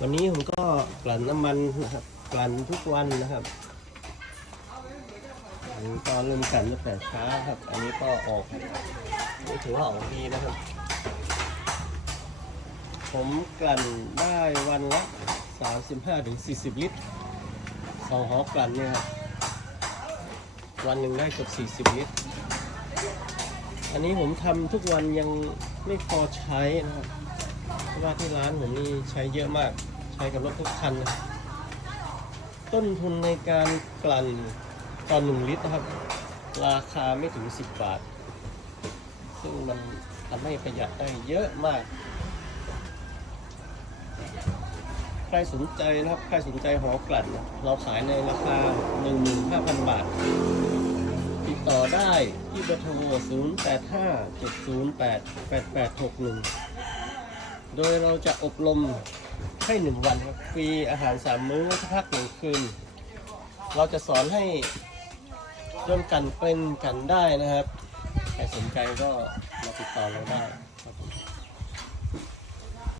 วันนี้ผมก็กลั่นน้ำมันนะครับกลั่นทุกวันนะครับตอนเริ่มกลั่นตั้งแต่เช้าครับ อันนี้ก็ออกถือว่าออกดีนะครับ ผมกลั่นได้วันละ 35-40 ลิตรสองหอกลั่นเนี่ยครับวันหนึ่งได้เกือบ40 ลิตร อันนี้ผมทำทุกวันยังไม่พอใช้นะครับ เพราะว่าที่ร้านผมนี่ใช้เยอะมาก ใช้กับรถทุกคันนะต้นทุนในการกลั่นต่อหนึ่งลิตรนะครับ ราคาไม่ถึง 10 บาท ซึ่งมันทำให้ประหยัดได้เยอะมาก ใครสนใจนะครับ ใครสนใจหอกลั่น เราขายในราคา 15,000 บาท ติดต่อได้ที่เบอร์โทร 0857088861 โดยเราจะอบรมให้หนึ่งวันครับฟรีอาหารสามมื้อพักหนึ่งคืน เราจะสอนให้เริ่มกันเป็นกันได้นะครับ ใครสนใจก็มาติดต่อเราได้ครับ